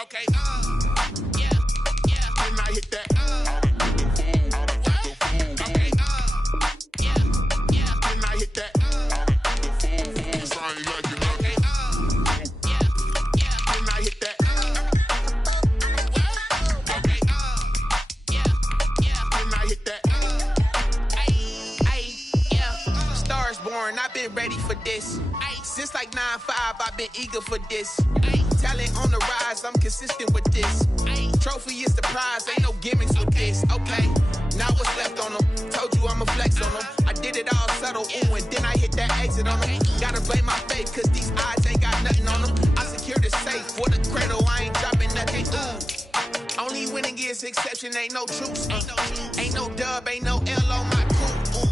Okay, yeah, and I hit that, okay, yeah, and I hit that, sound like it, okay, yeah, and I hit that, okay, yeah, and I hit that, yeah, stars born, I've been ready for this, since like 9-5, I've been eager for this. Talent on the rise, I'm consistent with this. Trophy is the prize, ain't no gimmicks with this. Okay, now what's left on them? Told you I'ma flex on them. I did it all subtle, ooh, and then I hit that exit on them. Gotta blame my faith, cause these eyes ain't got nothing on them. I secured the safe for the cradle, I ain't dropping nothing, ooh. Only winning is exception, ain't no truce. Ain't no dub, ain't no L on my cool.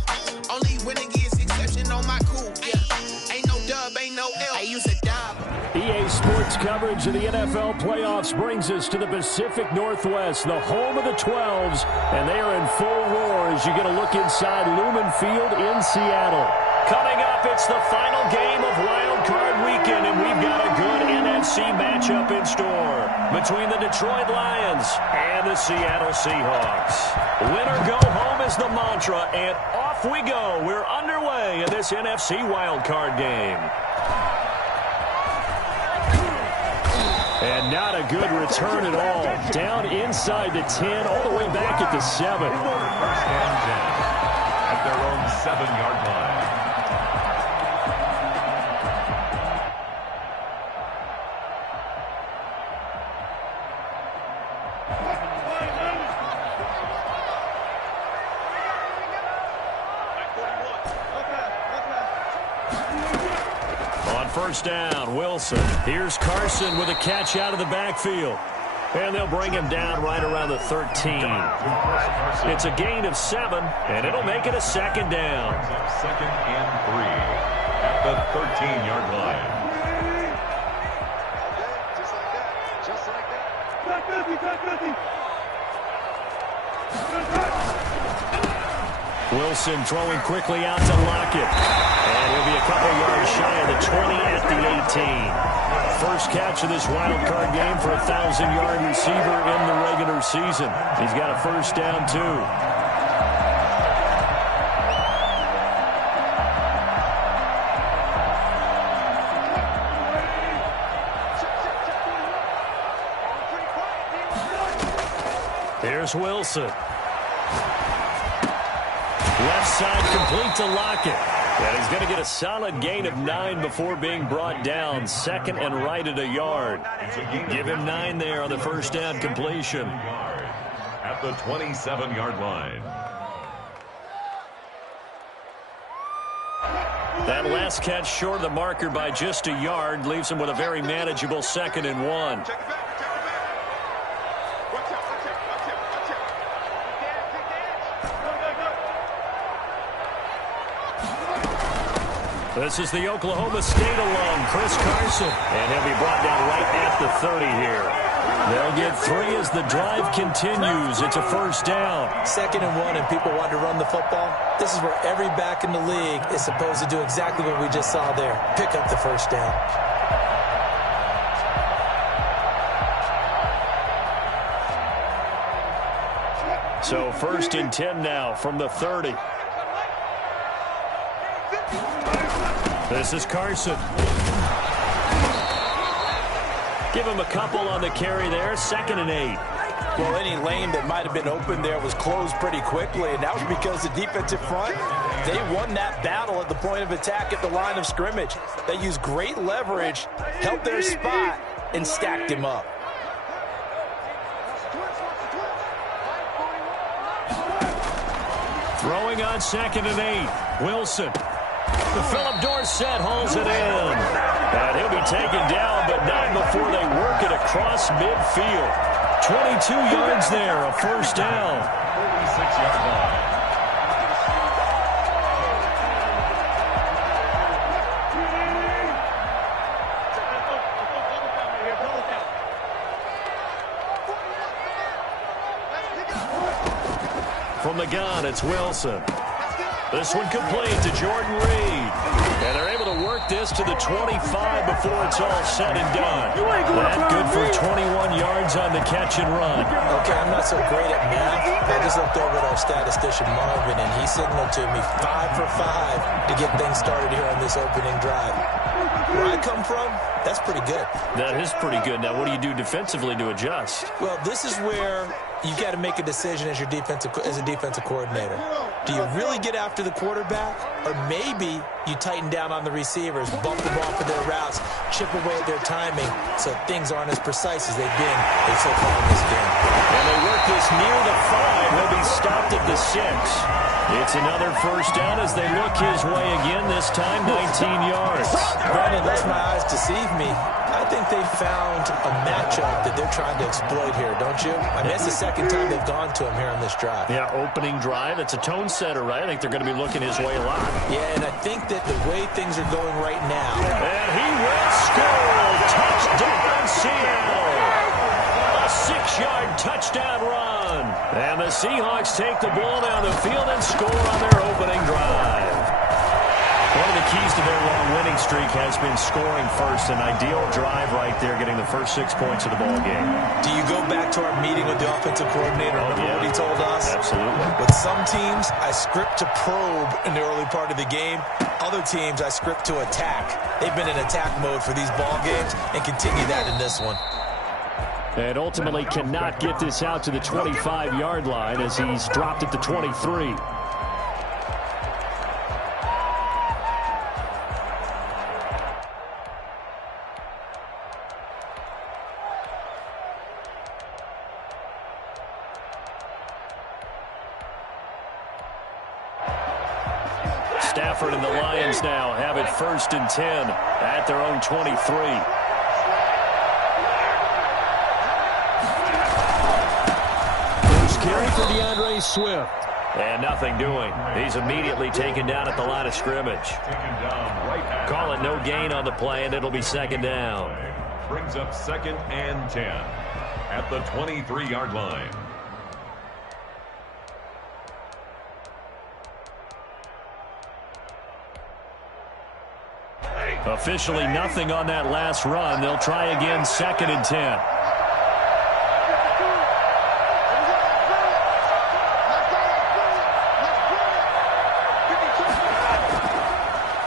Only winning is exception on my cool, yeah. Ain't no dub, ain't no L, I use a dub. EA Sports coverage of the NFL playoffs brings us to the Pacific Northwest, the home of the 12s, and they are in full roar as you get a look inside Lumen Field in Seattle. Coming up, it's the final game of Wild Card Weekend, and we've got a good NFC matchup in store between the Detroit Lions and the Seattle Seahawks. Win or go home is the mantra, and off we go. We're underway in this NFC Wild Card game. And not a good return at all. Down inside the 10, all the way back at the 7. First and 10 at their own 7-yard line. First down, Wilson. Here's Carson with a catch out of the backfield. And they'll bring him down right around the 13. It's a gain of 7, and it'll make it a second down. Second and 3 at the 13-yard line. Just like that. Wilson throwing quickly out to Lockett. And he'll be a couple yards shy of the 20 at the 18. First catch of this wild card game for a 1,000-yard receiver in the regular season. He's got a first down, too. Here's Wilson. Left side complete to Lockett. And he's going to get a solid gain of 9 before being brought down. Second and right at a yard. Give him 9 there on the first down completion. At the 27-yard line. That last catch short of the marker by just a yard leaves him with a very manageable 2nd and 1. This is the Oklahoma State alum, Chris Carson. And he'll be brought down right at the 30 here. They'll get 3 as the drive continues. It's a first down. 2nd and 1, and people want to run the football. This is where every back in the league is supposed to do exactly what we just saw there. Pick up the first down. So 1st and 10 now from the 30. This is Carson. Give him a couple on the carry there. 2nd and 8. Well, any lane that might have been open there was closed pretty quickly, and that was because the defensive front, they won that battle at the point of attack at the line of scrimmage. They used great leverage, held their spot, and stacked him up. Throwing on 2nd and 8. Wilson. The Philip Dorsett hauls it in. And he'll be taken down, but not before they work it across midfield. 22 yards there, a first down. 46-yard line. From the gun, it's Wilson. This one complete to Jordan Reed. And they're able to work take this to the 25 before it's all said and done. That good for 21 yards on the catch and run. Okay, I'm not so great at math. I just looked over at our statistician, Marvin, and he signaled to me 5 for 5 to get things started here on this opening drive. Where I come from, that's pretty good. That is pretty good. Now, what do you do defensively to adjust? Well, this is where you got to make a decision as a defensive coordinator. Do you really get after the quarterback, or maybe you tighten down on the receivers, bump them off of their routes, chip away at their timing so things aren't as precise as they've been so far in this game? And they work this near the 5. He'll be stopped at the 6. It's another first down as they look his way again, this time 19 yards. Brandon, lest my eyes deceive me, I think they found a matchup that they're trying to exploit here, don't you? I mean, it's the second time they've gone to him here on this drive. Yeah, opening drive. It's a tone setter, right? I think they're going to be looking his way a lot. Yeah, and I think that the way things are going right now. And he will score. Touchdown, Seattle. A 6-yard touchdown run. And the Seahawks take the ball down the field and score on their opening drive. One of the keys to their long winning streak has been scoring first. An ideal drive right there, getting the first 6 points of the ball game. Do you go back to our meeting with the offensive coordinator? Remember what he told us? Absolutely. With some teams, I script to probe in the early part of the game. Other teams, I script to attack. They've been in attack mode for these ball games and continue that in this one. And ultimately cannot get this out to the 25-yard line as he's dropped at the 23. Stafford and the Lions now have it 1st and 10 at their own 23. Carry for DeAndre Swift. And nothing doing. He's immediately taken down at the line of scrimmage. Call it no gain on the play, and it'll be 2nd down. Brings up 2nd and 10 at the 23-yard line. Officially nothing on that last run. They'll try again 2nd and 10.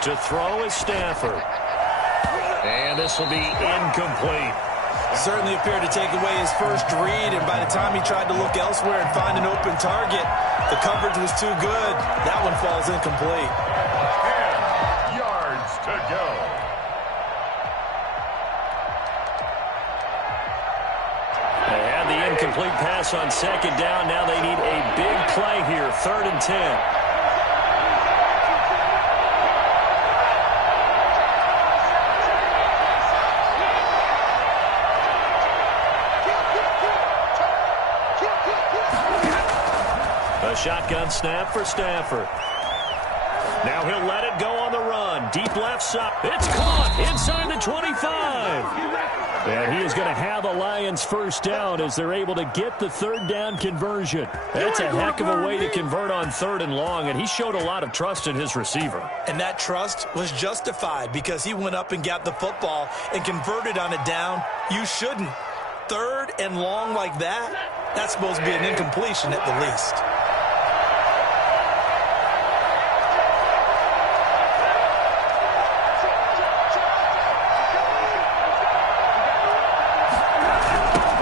To throw is Stafford. And this will be incomplete. Certainly appeared to take away his first read, and by the time he tried to look elsewhere and find an open target, the coverage was too good. That one falls incomplete. 10 yards to go. They had the incomplete pass on 2nd down. Now they need a big play here, 3rd and 10. A shotgun snap for Stafford. Now he'll let it go on the run. Deep left side. It's caught inside the 25. And he is going to have a Lions first down as they're able to get the 3rd down conversion. That's a heck of a way to convert on 3rd and long, and he showed a lot of trust in his receiver. And that trust was justified because he went up and got the football and converted on a down. You shouldn't. 3rd and long like that, that's supposed to be an incompletion at the least.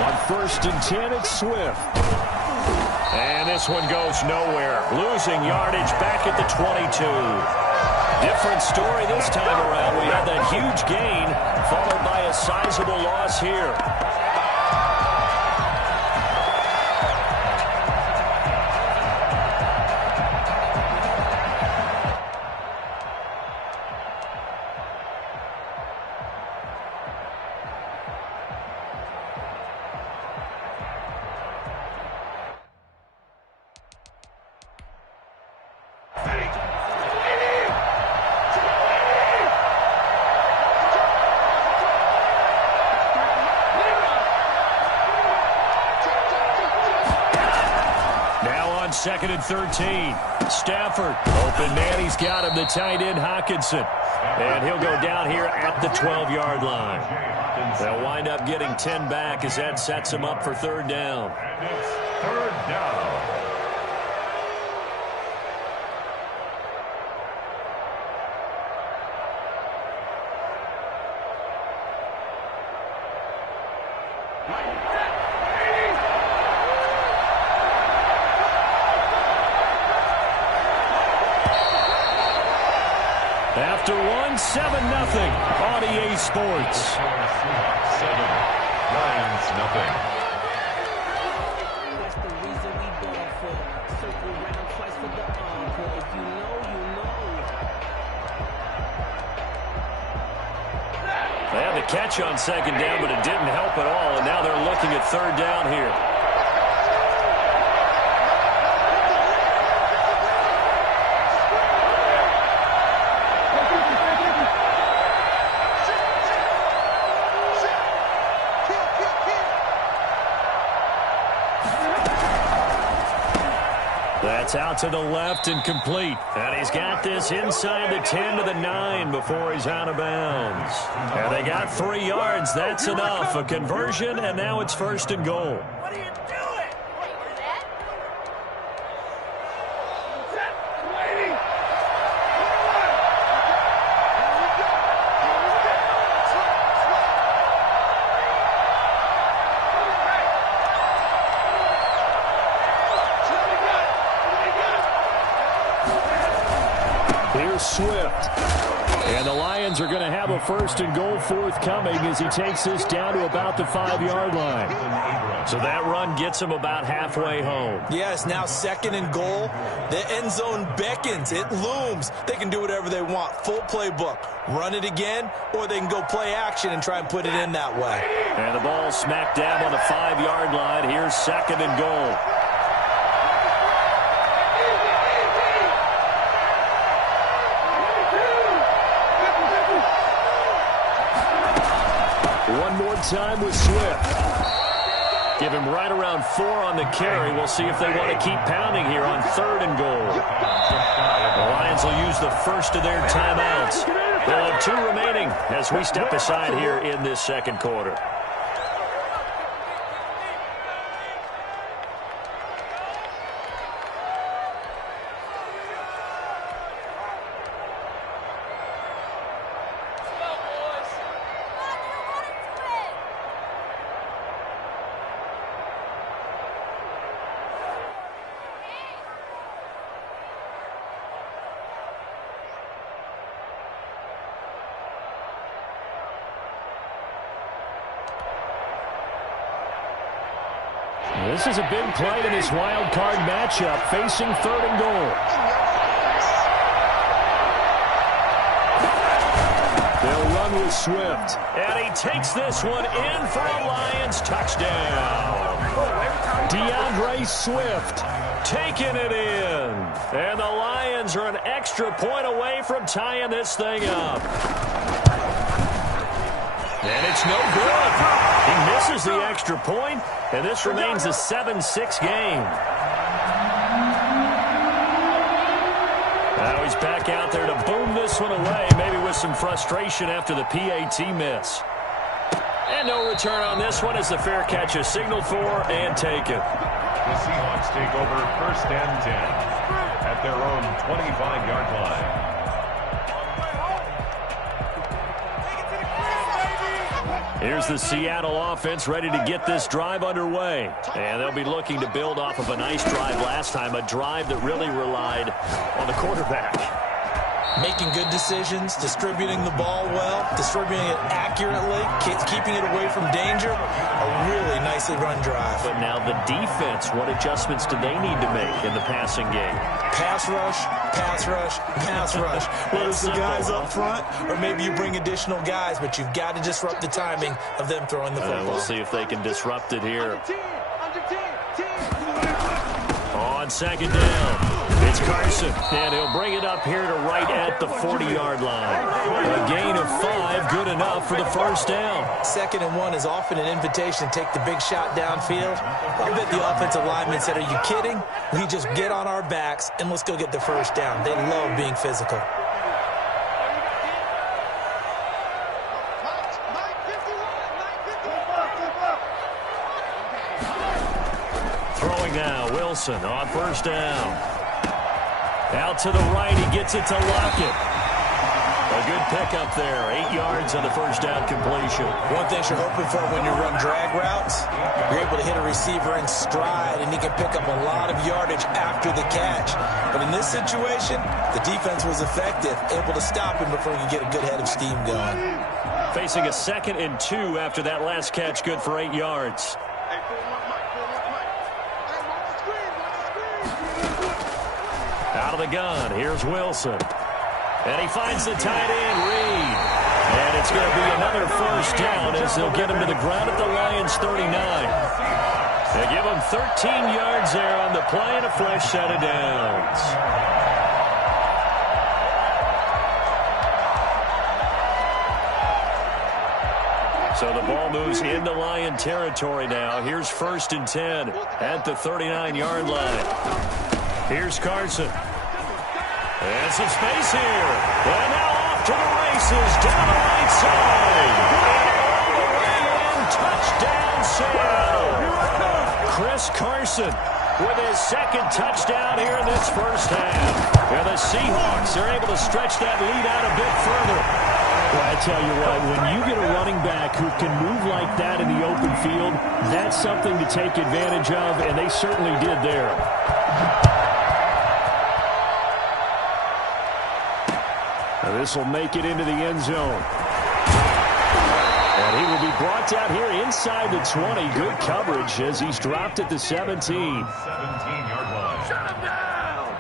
On 1st and 10, it's Swift. And this one goes nowhere. Losing yardage back at the 22. Different story this time around. We had that huge gain followed by a sizable loss here. on 2nd and 13. Stafford, open man, he's got him, the tight end Hawkinson. And he'll go down here at the 12-yard line. They'll wind up getting 10 back as that sets him up for 3rd down. And it's 3rd down. After 1, 7-0 on EA Sports. 7, Lions nothing. That's the reason we ball for. Circle round twice for the encore. If you know, you know. They had the catch on 2nd down, but it didn't help at all, and now they're looking at 3rd down here. That's out to the left and complete. And he's got this inside the 10 to the 9 before he's out of bounds. And they got 3 yards. That's enough. A conversion, and now it's 1st and goal. What are you doing? Here's Swift. And the Lions are going to have a 1st and goal forthcoming as he takes this down to about the 5-yard line. So that run gets him about halfway home. Yeah, it's now 2nd and goal. The end zone beckons. It looms. They can do whatever they want. Full playbook. Run it again, or they can go play action and try and put it in that way. And the ball smack dab on the 5-yard line. Here's 2nd and goal. One more time with Swift. Give him right around 4 on the carry. We'll see if they want to keep pounding here on 3rd and goal. The Lions will use the first of their timeouts. They'll have 2 remaining as we step aside here in this 2nd quarter. This is a big play in this wild card matchup, facing 3rd and goal. They'll run with Swift. And he takes this one in for a Lions touchdown. DeAndre Swift taking it in. And the Lions are an extra point away from tying this thing up. And it's no good. He misses the extra point, and this remains a 7-6 game. Now he's back out there to boom this one away, maybe with some frustration after the PAT miss. And no return on this one as the fair catch is signaled for and taken. The Seahawks take over 1st and 10 at their own 25-yard line. Here's the Seattle offense ready to get this drive underway. And they'll be looking to build off of a nice drive last time, a drive that really relied on the quarterback. Making good decisions, distributing the ball well, distributing it accurately, keeping it away from danger. A really nicely run drive. But now the defense, what adjustments do they need to make in the passing game? Pass rush, pass rush, pass rush. Whether it's the guys up front or maybe you bring additional guys, but you've got to disrupt the timing of them throwing the football. We'll see if they can disrupt it here. On 2nd down. It's Carson, and he'll bring it up here to right at the 40-yard line. A gain of 5, good enough for the first down. 2nd and 1 is often an invitation to take the big shot downfield. I bet the offensive lineman said, are you kidding? We just get on our backs, and let's go get the first down. They love being physical. Throwing now, Wilson on first down. Out to the right, he gets it to Lockett. A good pickup there, 8 yards on the first down completion. One thing you're hoping for when you run drag routes, you're able to hit a receiver in stride, and he can pick up a lot of yardage after the catch. But in this situation, the defense was effective, able to stop him before he could get a good head of steam going. Facing a 2nd and 2 after that last catch, good for 8 yards. Out of the gun, here's Wilson. And he finds the tight end, Reed. And it's going to be another first down as they'll get him to the ground at the Lions' 39. They give him 13 yards there on the play and a fresh set of downs. So the ball moves into Lion territory now. Here's 1st and 10 at the 39-yard line. Here's Carson. And some space here. And now off to the races down the right side. And all the way in. Touchdown, Seattle. Chris Carson with his 2nd touchdown here in this first half. And the Seahawks are able to stretch that lead out a bit further. Well, I tell you what, when you get a running back who can move like that in the open field, that's something to take advantage of, and they certainly did there. This will make it into the end zone. And he will be brought down here inside the 20. Good coverage as he's dropped at the 17. 17-yard line. Shut him down!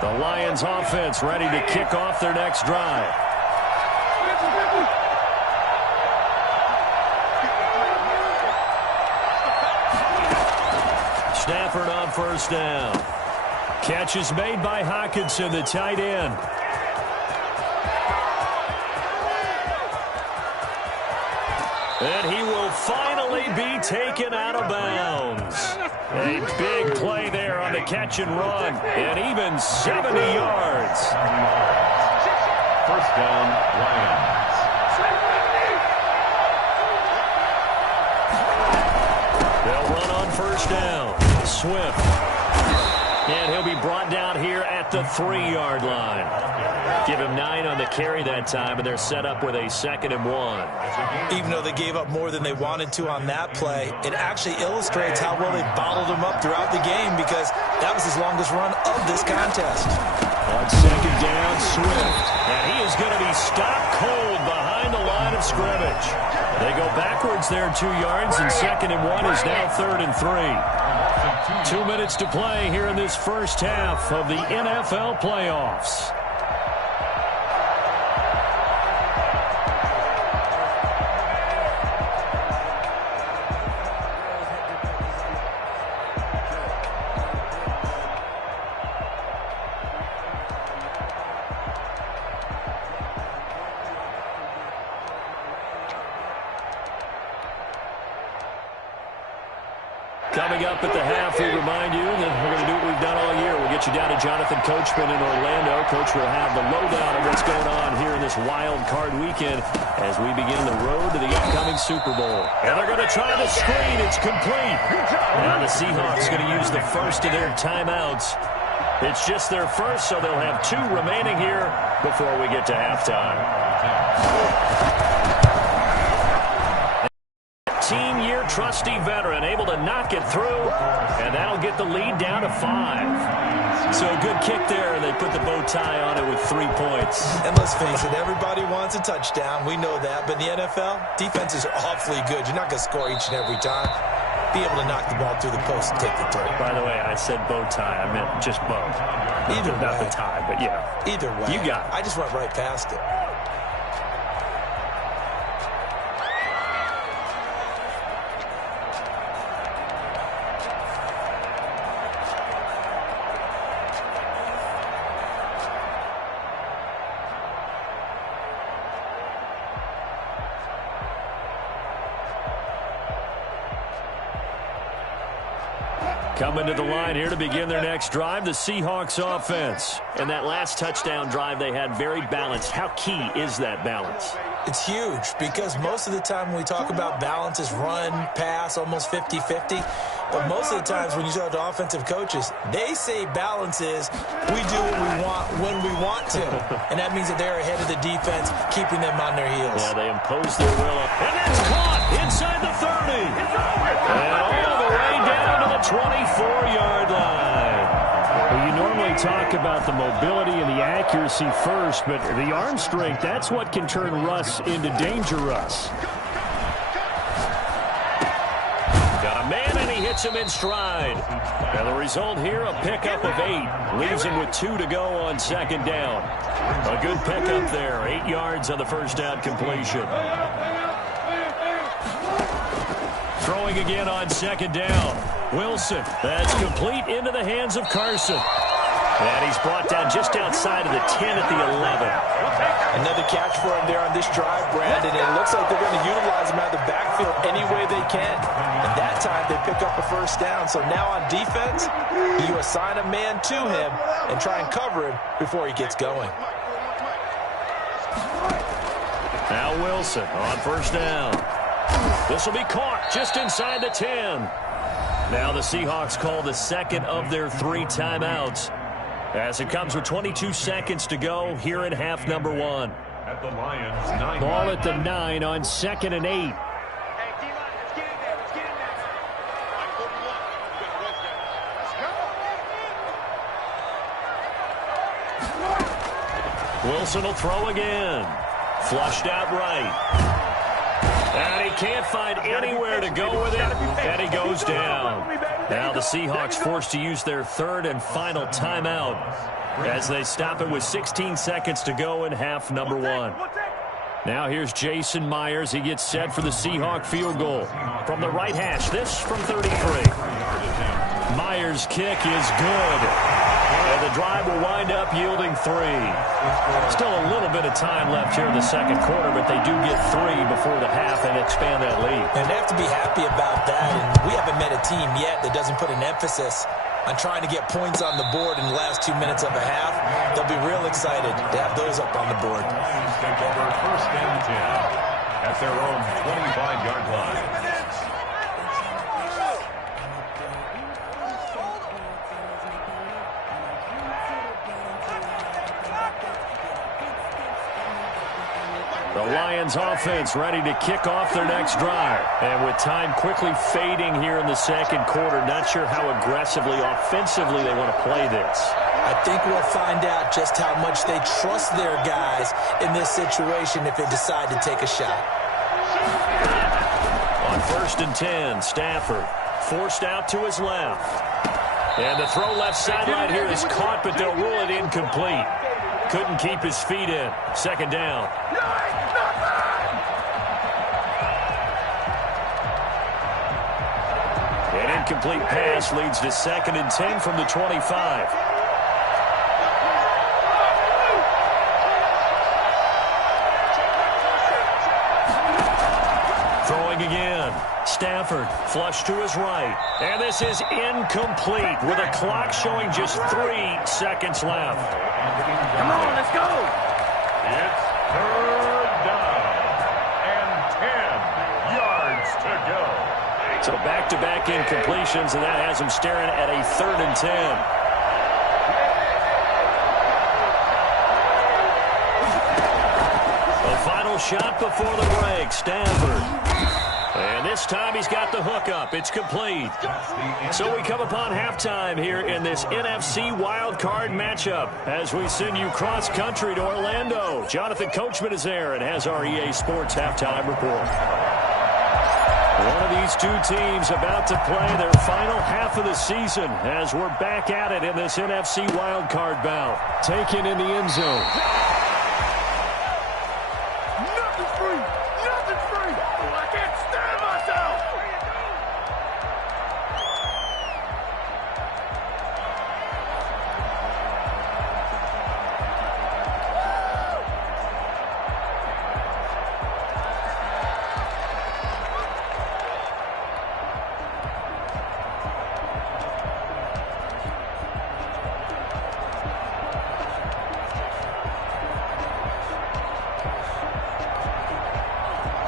The Lions offense ready to kick off their next drive. Stafford on first down. Catch is made by Hockenson, the tight end. And he will finally be taken out of bounds. A big play there on the catch and run. And even 70 yards. First down, Lions. They'll run on first down. Swift. And he'll be brought down here at the 3-yard line. Give him 9 on the carry that time, and they're set up with a 2nd and 1. Even though they gave up more than they wanted to on that play, it actually illustrates how well they bottled him up throughout the game, because that was his longest run of this contest. On 2nd down, Swift. And he is going to be stopped cold behind the line of scrimmage. They go backwards there 2 yards, and 2nd and 1 is now 3rd and 3. 2 minutes to play here in this first half of the NFL playoffs. Coming up at the half, we remind you that we're going to do what we've done all year. We'll get you down to Jonathan Coachman in Orlando. Coach will have the lowdown of what's going on here in this wild card weekend as we begin the road to the upcoming Super Bowl. And they're going to try the screen. It's complete. Now the Seahawks going to use the first of their timeouts. It's just their first, so they'll have 2 remaining here before we get to halftime. 18-year trusty veteran able to knock it through, and that'll get the lead down to 5. So a good kick there. They put the bow tie on it with 3 points. And let's face it, everybody wants a touchdown. We know that. But in the NFL, defenses are awfully good. You're not going to score each and every time. be able to knock the ball through the post and take the throw. By the way, I said bow tie. I meant just bow. Either way. Not the tie, but yeah. Either way. You got it. I just went right past it. Coming to the line here to begin their next drive, the Seahawks offense. And that last touchdown drive they had very balanced. How key is that balance? It's huge because most of the time when we talk about balance is run, pass, almost 50-50. But most of the times when you talk to offensive coaches, they say balance is we do what we want when we want to. And that means that they're ahead of the defense, keeping them on their heels. Yeah, they impose their will up. And that's caught inside the 30. And all the way down to the 24-yard line. Well, you normally talk about the mobility and the accuracy first, but the arm strength, that's what can turn Russ into Danger Russ. Got a man, and he hits him in stride. And the result here, a pickup of 8. Leaves him with 2 to go on second down. A good pickup there. 8 yards on the first down completion. Throwing again on second down. Wilson, that's complete into the hands of Carson. And he's brought down just outside of the 10 at the 11. Another catch for him there on this drive, Brandon. It looks like they're going to utilize him out of the backfield any way they can. And that time they pick up a first down. So now on defense, you assign a man to him and try and cover him before he gets going. Now Wilson on first down. This will be caught just inside the 10. Now the Seahawks call the second of their 3 timeouts, as it comes with 22 seconds to go here in half number 1. At the Lions, 9. Ball at the 9 on 2nd and 8. Hey, D-line, let's get in there. Let's get in there now. 41. Let's go. Wilson will throw again. Flushed out right. And he can't find anywhere to go with it, and he goes down. Now the Seahawks forced to use their 3rd and final timeout as they stop it with 16 seconds to go in half number 1. Now here's Jason Myers. He gets set for the Seahawk field goal from the right hash. This from 33. Myers' kick is good. And the drive will wind up yielding 3. Still a little bit of time left here in the second quarter, but they do get 3 before the half and expand that lead. And they have to be happy about that. And we haven't met a team yet that doesn't put an emphasis on trying to get points on the board in the last 2 minutes of a half. They'll be real excited to have those up on the board. Take over first and 10 at their own 25-yard line. The Lions offense ready to kick off their next drive. And with time quickly fading here in the second quarter, not sure how aggressively, offensively they want to play this. I think we'll find out just how much they trust their guys in this situation if they decide to take a shot. On 1st and 10, Stafford forced out to his left. And the throw left sideline here is caught, but they'll rule it incomplete. Couldn't keep his feet in. Second down. An incomplete pass leads to 2nd and 10 from the 25. Throwing again. Stafford flush to his right. And this is incomplete with a clock showing just 3 seconds left. Come on, let's go. It's 3rd down and 10 yards to go. So back-to-back incompletions, and that has him staring at a 3rd and 10. The final shot before the break, Stafford. And this time he's got the hook up. It's complete. So we come upon halftime here in this NFC wildcard matchup as we send you cross-country to Orlando. Jonathan Coachman is there and has our EA Sports halftime report. One of these two teams about to play their final half of the season as we're back at it in this NFC wildcard bout. Taken in the end zone. Nothing's free! Nothing's free! Oh, I can't stand myself!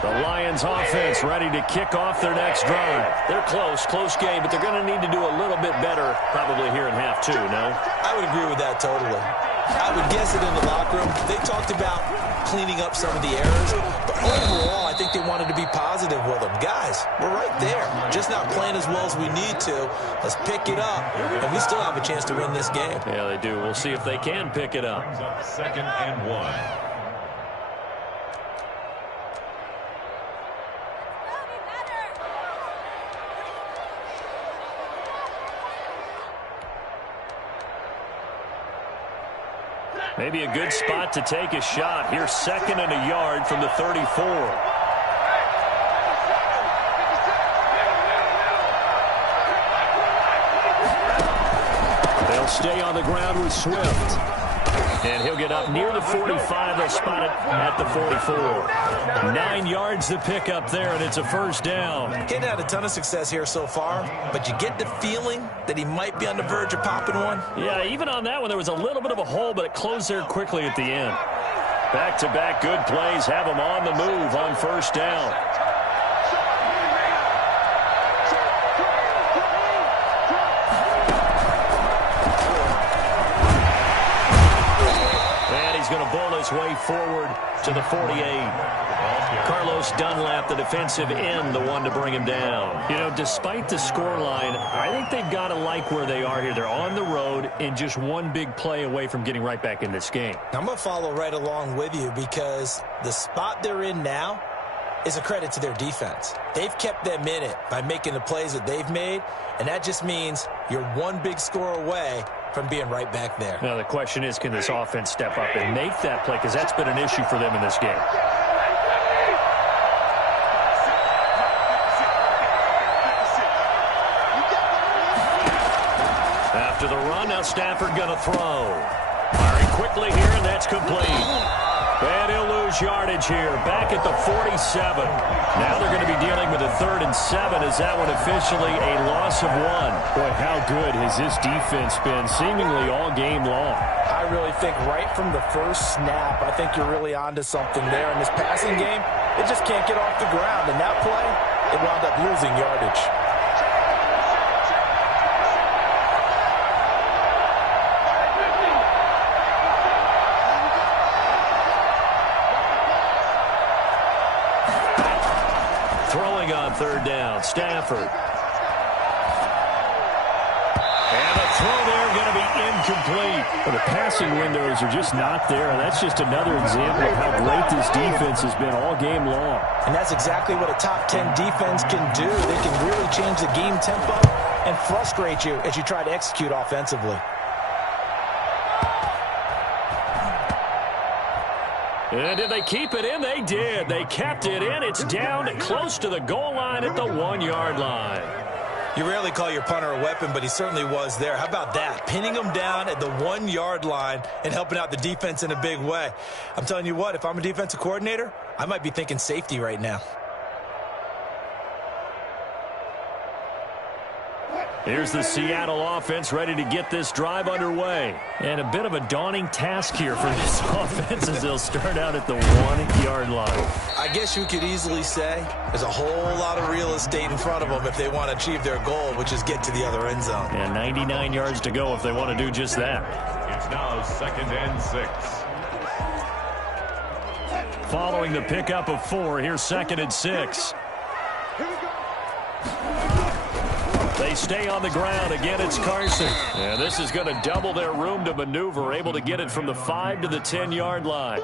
The Lions offense ready to kick off their next drive. They're close game, but they're going to need to do a little bit better probably here in half two, no? I would agree with that totally. I would guess it in the locker room. They talked about cleaning up some of the errors, but overall, I think they wanted to be positive with them. Guys, we're right there. Just not playing as well as we need to. Let's pick it up, and we still have a chance to win this game. Yeah, they do. We'll see if they can pick it up. Second and 1. Maybe a good spot to take a shot. Here's 2nd and a yard from the 34. They'll stay on the ground with Swift. And he'll get up near the 45. They'll spot it at the 44. 9 yards to pick up there, and it's a first down. He hadn't had a ton of success here so far, but you get the feeling that he might be on the verge of popping one. Yeah, even on that one, there was a little bit of a hole, but it closed there quickly at the end. Back-to-back good plays have him on the move on first down. Going to bowl his way forward to the 48. Carlos Dunlap, the defensive end, the one to bring him down. You know, despite the scoreline, I think they've got to like where they are here. They're on the road and just one big play away from getting right back in this game. I'm going to follow right along with you because the spot they're in now is a credit to their defense. They've kept them in it by making the plays that they've made, and that just means you're one big score away from being right back there. Now, the question is, can this offense step up and make that play? Because that's been an issue for them in this game. After the run, now Stafford going to throw. Firing quickly here, and that's complete. And he'll lose yardage here, back at the 47. Now they're going to be dealing with a 3rd and 7 as that one officially a loss of 1. Boy, how good has this defense been seemingly all game long? I really think right from the first snap, I think you're really onto something there. In this passing game, it just can't get off the ground. And that play, it wound up losing yardage. Throwing on 3rd down, Stafford. And the throw there going to be incomplete. Well, the passing windows are just not there, and that's just another example of how great this defense has been all game long. And that's exactly what a top 10 defense can do. They can really change the game tempo and frustrate you as you try to execute offensively. And did they keep it in? They did. They kept it in. It's down close to the goal line at the 1-yard line. You rarely call your punter a weapon, but he certainly was there. How about that? Pinning him down at the 1-yard line and helping out the defense in a big way. I'm telling you what, if I'm a defensive coordinator, I might be thinking safety right now. Here's the Seattle offense ready to get this drive underway. And a bit of a daunting task here for this offense as they'll start out at the 1-yard line. I guess you could easily say there's a whole lot of real estate in front of them if they want to achieve their goal, which is get to the other end zone. And 99 yards to go if they want to do just that. It's now 2nd and 6. Following the pickup of 4, here's 2nd and 6. They stay on the ground. Again, it's Carson. And this is going to double their room to maneuver, able to get it from the 5 to the 10-yard line.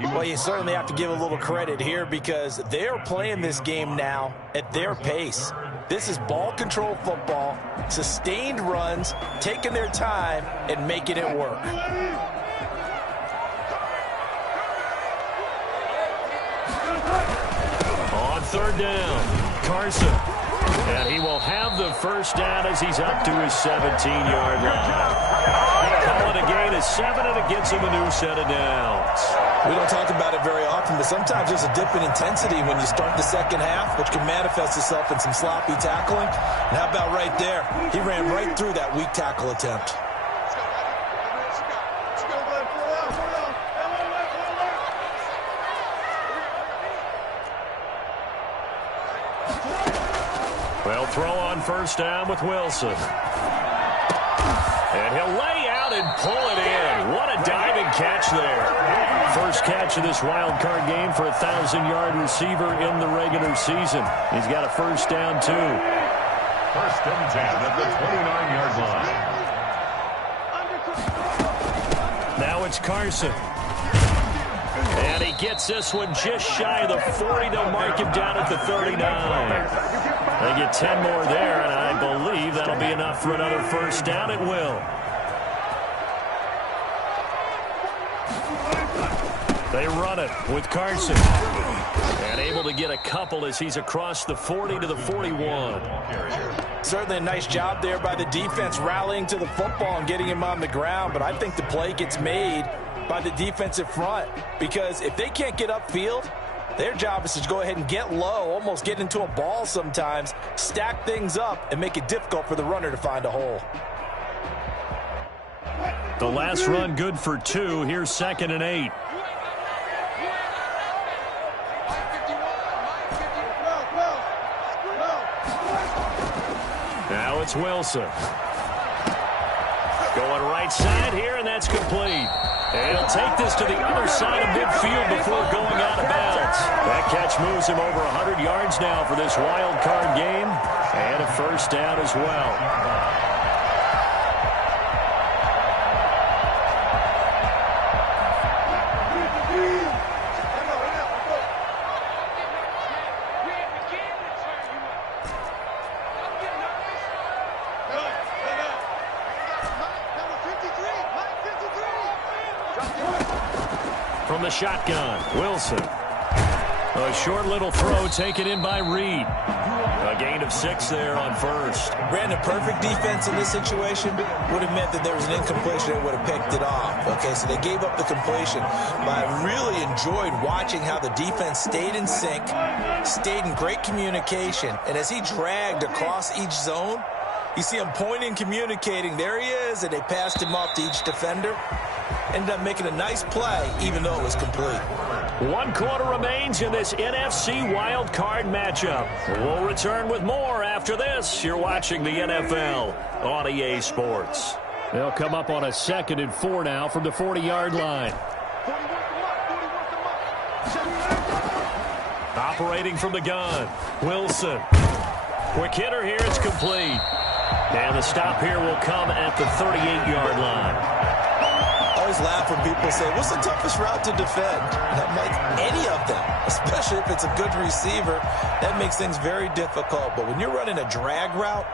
Well, you certainly have to give a little credit here because they're playing this game now at their pace. This is ball control football, sustained runs, taking their time, and making it work. On third down, Carson. And he will have the first down as he's up to his 17-yard line. Call it a gain of 7, and it gets him a new set of downs. We don't talk about it very often, but sometimes there's a dip in intensity when you start the second half, which can manifest itself in some sloppy tackling. And how about right there? He ran right through that weak tackle attempt. Well, throw on first down with Wilson. And he'll lay out and pull it in. What a diving catch there. First catch of this wild card game for a 1,000-yard receiver in the regular season. He's got a first down, too. First and 10 at the 29-yard line. Now it's Carson. And he gets this one just shy of the 40. They'll mark him down at the 39. They get 10 more there, and I believe that'll be enough for another first down. It will. They run it with Carson. And able to get a couple as he's across the 40 to the 41. Certainly a nice job there by the defense rallying to the football and getting him on the ground, but I think the play gets made by the defensive front because if they can't get upfield, their job is to go ahead and get low, almost get into a ball sometimes, stack things up, and make it difficult for the runner to find a hole. The last run good for 2. Here's 2nd and 8. Now it's Wilson. Going right side here, and that's complete. And he'll take this to the other side of midfield before going out of bounds. That catch moves him over 100 yards now for this wild card game. And a first down as well. From the shotgun, Wilson. A short little throw taken in by Reed. A gain of 6 there on first. Brandon, perfect defense in this situation would have meant that there was an incompletion and would have picked it off. Okay, so they gave up the completion. But I really enjoyed watching how the defense stayed in sync, stayed in great communication. And as he dragged across each zone, you see him pointing, communicating. There he is, and they passed him off to each defender. Ended up making a nice play, even though it was complete. 1 quarter remains in this NFC wild card matchup. We'll return with more after this. You're watching the NFL on EA Sports. They'll come up on a 2nd and 4 now from the 40-yard line. Operating from the gun, Wilson. Quick hitter here, it's complete. And the stop here will come at the 38-yard line. I always laugh when people say, what's the toughest route to defend? And I'm like, any of them, especially if it's a good receiver. That makes things very difficult. But when you're running a drag route,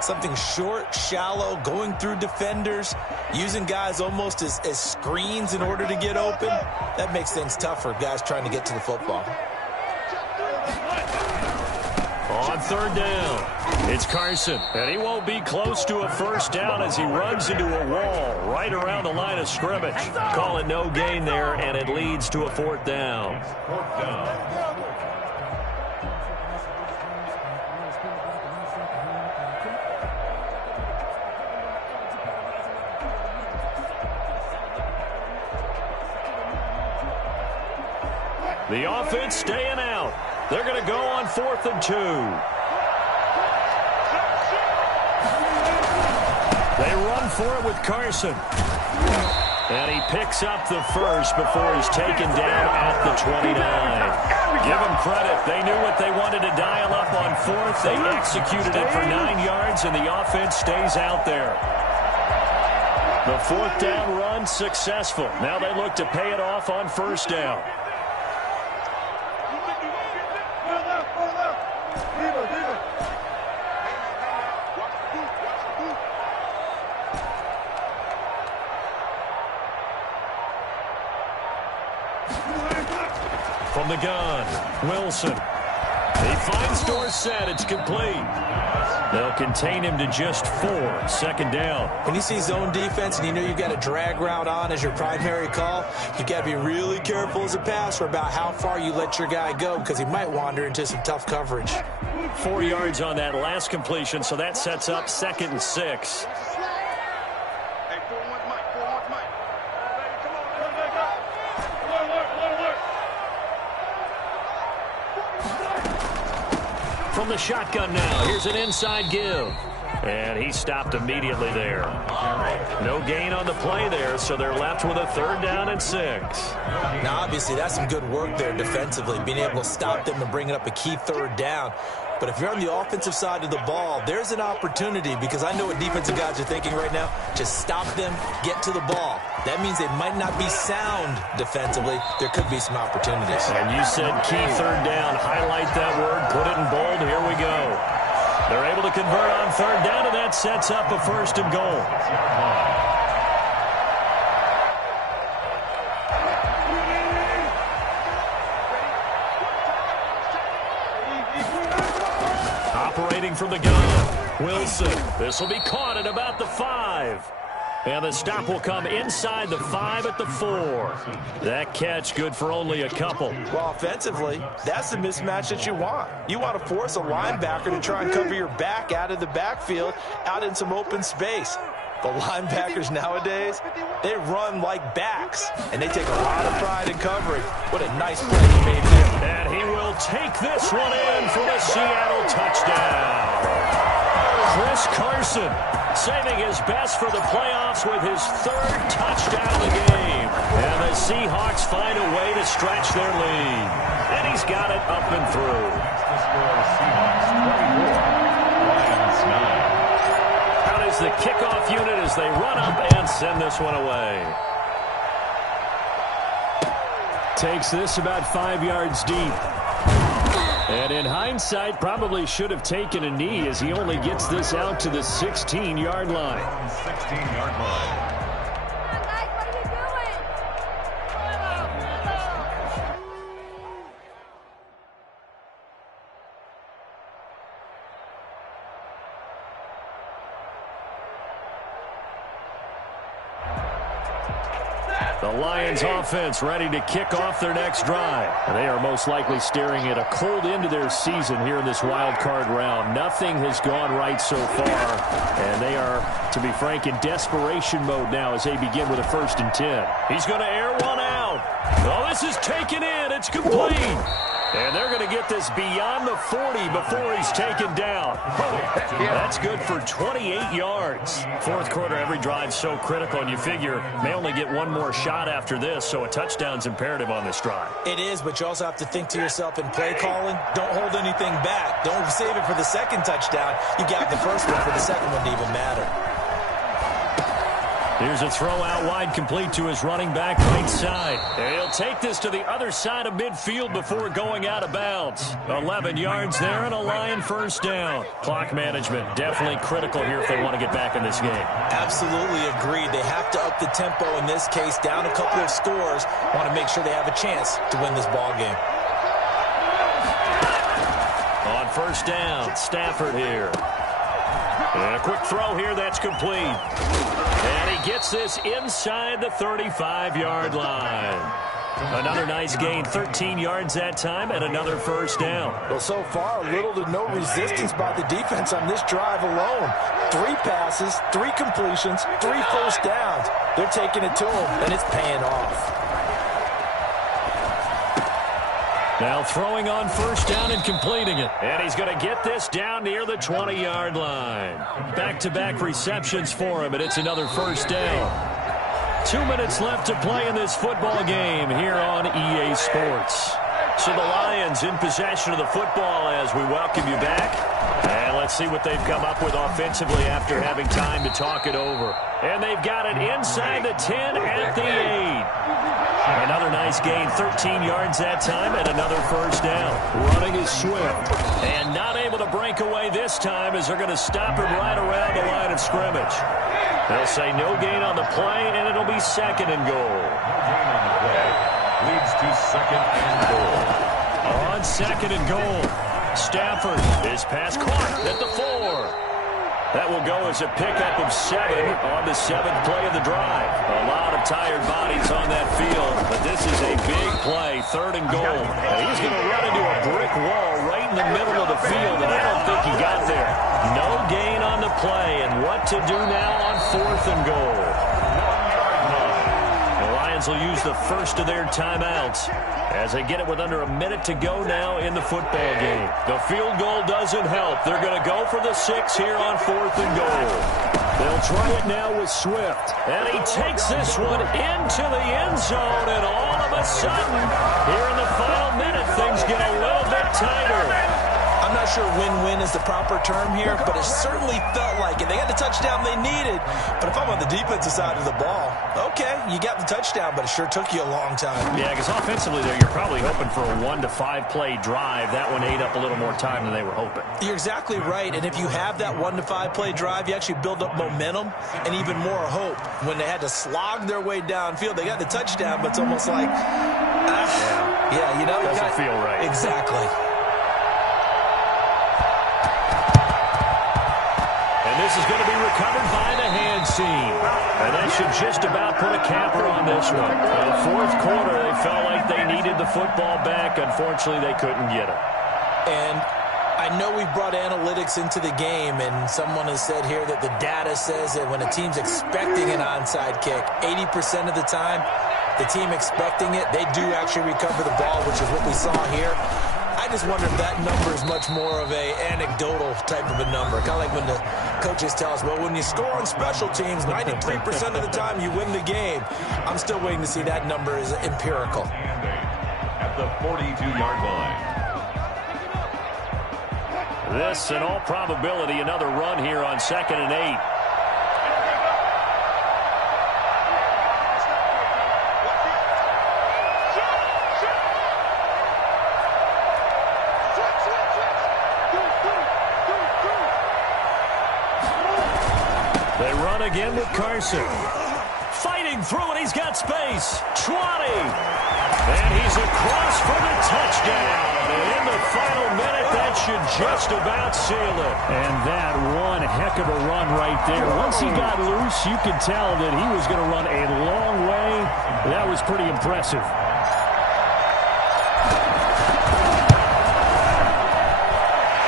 something short, shallow, going through defenders, using guys almost as screens in order to get open, that makes things tough for guys trying to get to the football. On third down, it's Carson, and he won't be close to a first down as he runs into a wall right around the line of scrimmage. Call it no gain there, and it leads to a 4th down. The offense staying out. They're going to go on 4th and 2. They run for it with Carson. And he picks up the first before he's taken down at the 29. Give them credit. They knew what they wanted to dial up on 4th. They executed it for 9 yards, and the offense stays out there. The fourth down run successful. Now they look to pay it off on first down. From the gun, Wilson. He finds Dorsett. It's complete. They'll contain him to just 4. Second down. When you see zone defense and you know you've got a drag route on as your primary call, you've got to be really careful as a passer about how far you let your guy go because he might wander into some tough coverage. 4 yards on that last completion, so that sets up 2nd and 6. From the shotgun now, here's an inside give. And he stopped immediately there. No gain on the play there, so they're left with a 3rd down and 6. Now, obviously, that's some good work there defensively, being able to stop them and bringing up a key 3rd down. But if you're on the offensive side of the ball, there's an opportunity because I know what defensive guys are thinking right now. Just stop them, get to the ball. That means they might not be sound defensively. There could be some opportunities. And you said key 3rd down. Highlight that word. Put it in bold. Here we go. They're able to convert on 3rd down, and that sets up a 1st and goal. Operating from the gun, Wilson. This will be caught at about the 5. And the stop will come inside the 5 at the 4. That catch good for only a couple. Well, offensively, that's the mismatch that you want. You want to force a linebacker to try and cover your back out of the backfield, out in some open space. The linebackers nowadays, they run like backs, and they take a lot of pride in covering. What a nice play he made there. And he will take this one in for the Seattle touchdown. Chris Carson saving his best for the playoffs with his 3rd touchdown of the game. And the Seahawks find a way to stretch their lead. And he's got it up and through. Seahawks 24, Lions 9. Out is the kickoff unit as they run up and send this one away. Takes this about 5 yards deep. And in hindsight, probably should have taken a knee as he only gets this out to the 16-yard line. 16-yard line. The Lions offense ready to kick off their next drive. And they are most likely staring at a cold end to their season here in this wild card round. Nothing has gone right so far. And they are, to be frank, in desperation mode now as they begin with a 1st and 10. He's going to air one out. Oh, this is taken in. It's complete. And they're going to get this beyond the 40 before he's taken down. That's good for 28 yards. 4th quarter, every drive so critical, and you figure may only get one more shot after this, so a touchdown's imperative on this drive. It is, but you also have to think to yourself in play calling, don't hold anything back. Don't save it for the 2nd touchdown. You got the 1st one for the 2nd one to even matter. Here's a throw out wide, complete to his running back right side. And he'll take this to the other side of midfield before going out of bounds. 11 yards there and a Lion 1st down. Clock management definitely critical here if they want to get back in this game. Absolutely agreed. They have to up the tempo in this case, down a couple of scores. Want to make sure they have a chance to win this ball game. On 1st down, Stafford here. And a quick throw here, that's complete. And he gets this inside the 35-yard line. Another nice gain, 13 yards that time, and another 1st down. Well, so far, little to no resistance by the defense on this drive alone. 3 passes, 3 completions, 3 1st downs. They're taking it to him, and it's paying off. Now throwing on 1st down and completing it. And he's going to get this down near the 20-yard line. Back-to-back receptions for him, and it's another 1st down. 2 minutes left to play in this football game here on EA Sports. So the Lions in possession of the football as we welcome you back. And let's see what they've come up with offensively after having time to talk it over. And they've got it inside the 10 at the 8. Another nice gain, 13 yards that time, and another first down. Running is Swift. And not able to break away this time as they're going to stop him right around the line of scrimmage. They'll say no gain on the play, and it'll be second and goal. Leads to second and goal. On second and goal, Stafford is past Clark at the 4. That will go as a pickup of 7 on the 7th play of the drive. A lot of tired bodies on that field, but this is a big play, 3rd and goal. And he's going to run into a brick wall right in the middle of the field, and I don't think he got there. No gain on the play, and what to do now on 4th and goal? Will use the first of their timeouts as they get it with under a minute to go now in the football game. The field goal doesn't help. They're going to go for the 6 here on 4th and goal. They'll try it now with Swift. And he takes this one into the end zone, and all of a sudden, here in the final minute, things get a little bit tighter. I'm not sure win-win is the proper term here, but it certainly felt like it. They got the touchdown they needed, but if I'm on the defensive side of the ball, okay, you got the touchdown, but it sure took you a long time. Yeah, because offensively there, you're probably hoping for a 1 to 5 play drive. That one ate up a little more time than they were hoping. You're exactly right, and if you have that 1 to 5 play drive, you actually build up momentum and even more hope. When they had to slog their way downfield, they got the touchdown, but it's almost like, doesn't feel right. Exactly. This is going to be recovered by the hand team. And that should just about put a capper on this one. In the 4th quarter, they felt like they needed the football back. Unfortunately, they couldn't get it. And I know we've brought analytics into the game, and someone has said here that the data says that when a team's expecting an onside kick, 80% of the time, the team expecting it, they do actually recover the ball, which is what we saw here. I just wonder if that number is much more of a anecdotal type of a number. Kind of like when the coaches tell us, well, when you score on special teams, 93% of the time you win the game. I'm still waiting to see that number is empirical. At the 42-yard line. This, in all probability, another run here on 2nd and 8. Again with Carson. Fighting through, and he's got space. 20. And he's across for the touchdown. And in the final minute, that should just about seal it. And that one heck of a run right there. Once he got loose, you could tell that he was going to run a long way. That was pretty impressive.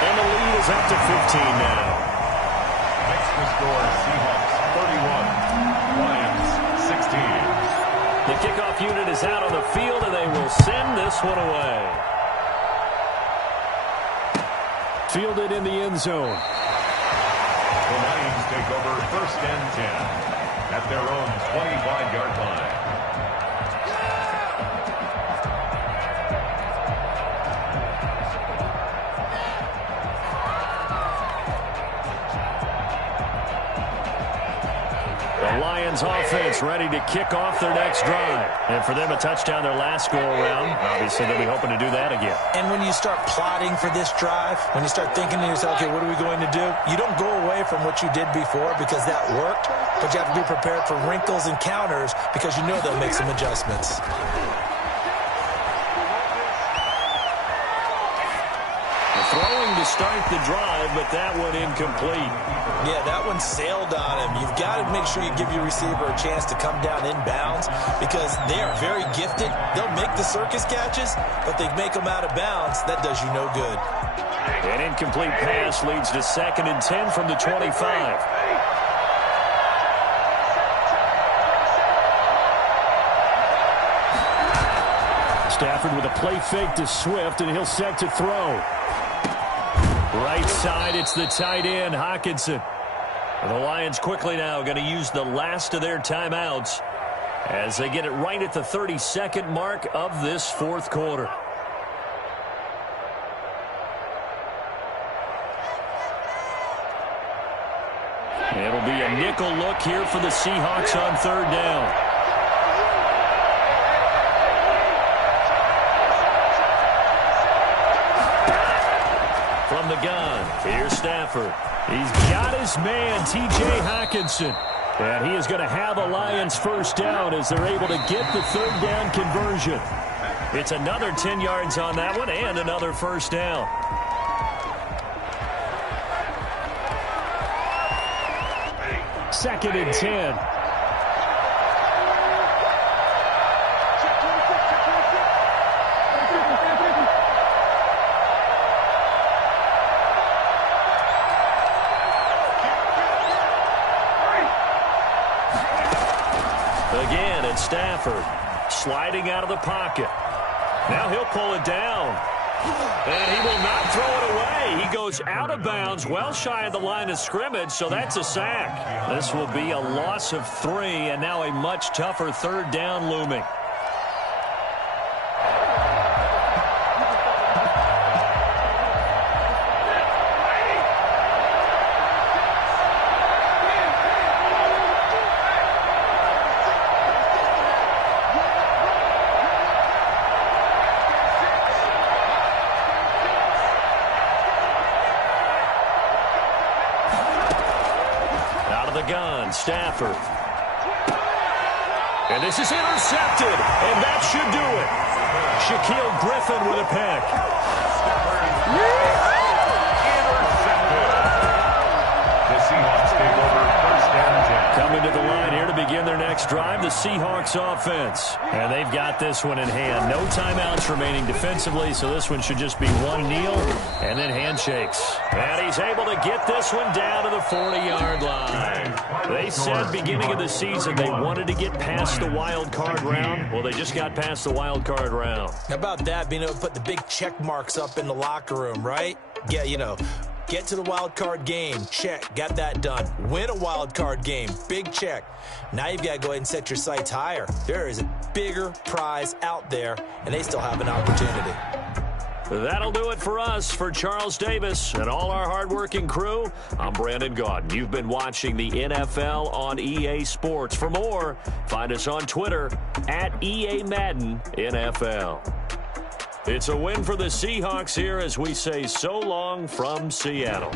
And the lead is up to 15 now. Next to score, Seahawks 31, Lions 16. The kickoff unit is out on the field, and they will send this one away. Fielded in the end zone. The Lions take over 1st and 10 at their own 25-yard line. The Lions offense ready to kick off their next drive. And for them, a touchdown their last go-around. Obviously, they'll be hoping to do that again. And when you start plotting for this drive, when you start thinking to yourself, okay, what are we going to do? You don't go away from what you did before because that worked, but you have to be prepared for wrinkles and counters because you know they'll make some adjustments. Throwing to start the drive, but that one incomplete. Yeah, that one sailed on him. You've got to make sure you give your receiver a chance to come down inbounds because they are very gifted. They'll make the circus catches, but they make them out of bounds. That does you no good. An incomplete pass leads to 2nd and 10 from the 25. Stafford with a play fake to Swift, and he'll set to throw. Right side, it's the tight end, Hawkinson. The Lions quickly now going to use the last of their timeouts as they get it right at the 32nd mark of this 4th quarter. It'll be a nickel look here for the Seahawks on third down. From the gun, here's Stafford. He's got his man, T.J. Hockenson. And he is going to have a Lions first down as they're able to get the third down conversion. It's another 10 yards on that one and another first down. Second and 10. Again, it's Stafford sliding out of the pocket. Now he'll pull it down. And he will not throw it away. He goes out of bounds, well shy of the line of scrimmage, so that's a sack. This will be a loss of 3, and now a much tougher third down looming. Stafford. And this is intercepted, and that should do it. Shaquille Griffin with a pick. Intercepted. The Seahawks take over first and 10. Coming to the line here to begin their next drive, the Seahawks offense. And they've got this one in hand. No timeouts remaining defensively, so this one should just be one kneel and then handshakes. And he's able to get this one down to the 40-yard line. They said beginning of the season they wanted to get past the wild card round. Well, they just got past the wild card round. How about that, being able to put the big check marks up in the locker room, right? Yeah, you know, get to the wild card game, check, got that done. Win a wild card game, big check. Now you've got to go ahead and set your sights higher. There is a bigger prize out there, and they still have an opportunity. That'll do it for us. For Charles Davis and all our hardworking crew, I'm Brandon Gaudin. You've been watching the NFL on EA Sports. For more, find us on Twitter at EA Madden NFL. It's a win for the Seahawks here as we say so long from Seattle.